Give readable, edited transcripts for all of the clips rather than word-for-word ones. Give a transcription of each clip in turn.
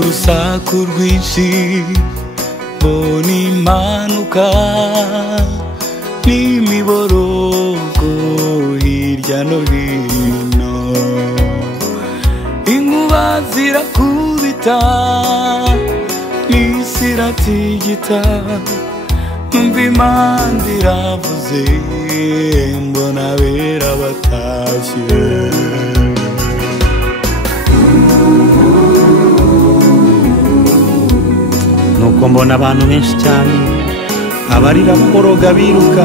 urusaku rwinshi mbona impanuka n'imiborogo hirya no hino, inkuba zirakubita n'isi iratigita, numva imana iravuze mbona abera batashye. Nuko mbona abantu benshi cyane abarira baboroga biruka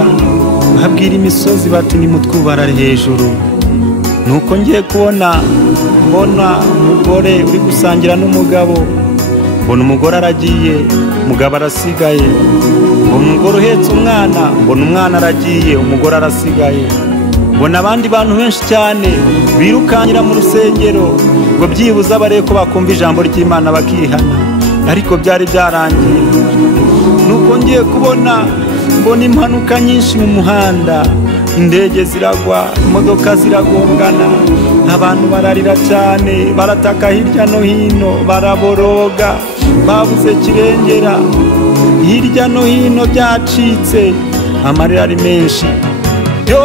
babwira imisozi bati nimutwubarare hejuru. Nuko ngiye mbona umugore uri gusangira n'umugabo, mbona umugore aragiye umugabo arasigaye, mbona umugore uhetse umwana, mbona umwana aragiye umugore arasigaye, mbona abandi bantu benshi cyane birukankira mu rusengero ngo byibuze barebe ko bakumva ijambo ry'Imana bakihana, ariko byari byarangiye. Nuko ngiye mbona impanuka nyinshi mu muhanda, indege ziragwa, imodoka ziragongana, abantu bararira cyane barataka hirya no hino, baraboroga babuze kirengera, hirya no hino byacitse, amarira ari menshi. Yo